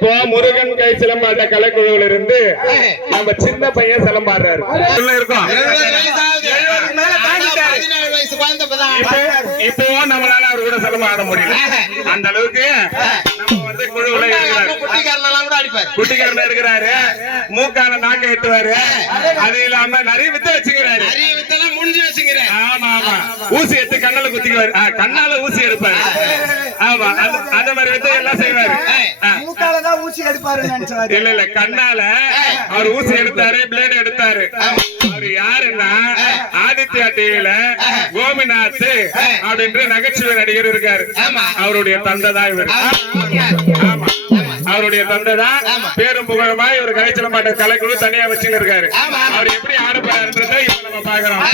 இப்போ முருகன் கை சிலம்பாட்ட கலைக்குழுவில் இருந்து நம்ம சின்ன பையன் சிலம்பாடுறாரு. உள்ள இருக்கோம். எழுபதுக்கு மேல தாண்டிட்டாரு. பதினேழு வயசு குழந்தை இப்பதான் இப்போ நம்மளால அவர் கூட சிலம்பம் ஆட முடியல அந்த அளவுக்கு நம்ம வந்து குழுவுல இருக்கிறாரு. குட்டிக்காரன் இருக்கிறாரு. மூக்கால நாக்க எட்டுவாரு அது இல்லாம நிறைய வித்த வச்சுக்கிறாரு. நிறைய வித்தெல்லாம் முடிஞ்சு வச்சுக்கிறேன். ஆமா ஆமா. ஊசி எடுத்து கண்ணால குத்திக்குவாரு. கண்ணால ஊசி எடுப்பாரு. ஆமா அந்த- அந்த மாதிரி வித்தை எல்லாம் செய்வாரு மூக்காலதான் ஊசி எடுப்பாருன்னு நினைச்சாரு இல்ல இல்ல கண்ணால அவர் ஊசி எடுத்தாரு பிளேடு எடுத்தாரு. அவர் யாருன்னா ஆதித்யா டிவில கோபிநாத் அப்படின்ற நகைச்சுவை நடிகர் இருக்காரு. அவருடைய தந்தை தான் இவர். ஆமா. அவருடைய தந்தை தான் பேரும் புகழுமாய் ஒரு கலைச்சல மாட்ட கலைக்குழு தனியா வச்சுன்னு இருக்காரு. அவர் எப்படி ஆடப்படுறத இப்ப நம்ம பாக்குறோம்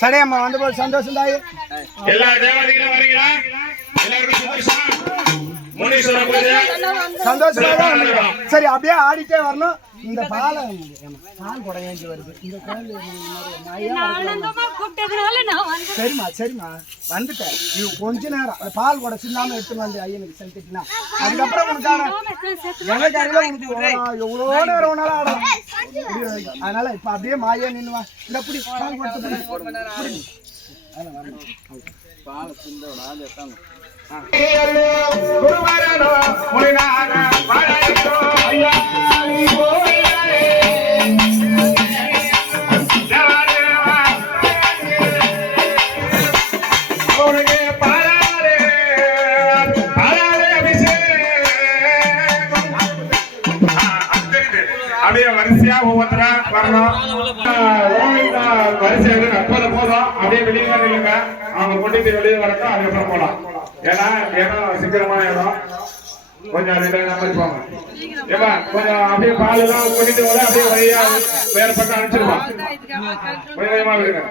சரி அம்மா வந்த போது சந்தோஷம் தாயே. எல்லா தேவதைகளும் வரீங்களா சந்தோஷமா. சரி அப்படியே ஆடிட்டே வரணும். இந்த பாலை பால் குடம் ஏஞ்சி வருது இந்த குழந்தை சரிம்மா சரிம்மா. வந்துட்டேன். இது கொஞ்ச நேரம். பால் குடம் சின்னாம எடுத்துன்னு வந்து ஐயனுக்கு செலுத்திட்டுனா அதுக்கப்புறம் உனக்கான எவ்வளோ- நேரம் முடிய வரைக்கும். அதனால இப்ப அப்படியே மாயா நின்னு வா. இந்த புடி பால் குடத்தை புடி. புடி. குருவரனோ கோவிந்தா வரிசையா இருக்கு. போதும். அப்படியே வெளியே நில்லுங்க. அவங்க கொண்டுட்டு வெளியே வரட்டும் அதுக்கப்புறம் போலாம். ஏன்னா இடம் சீக்கிரமான இடம். கொஞ்சம் ரெண்டு போங்க ஏமா கொஞ்சம் அப்படியே பால் எல்லாம் கொண்டுட்டு போல அப்படியே வழியா வேற பக்கம் அனுப்பிச்சிருவான் கொஞ்சம் கொஞ்சமா விடுங்க.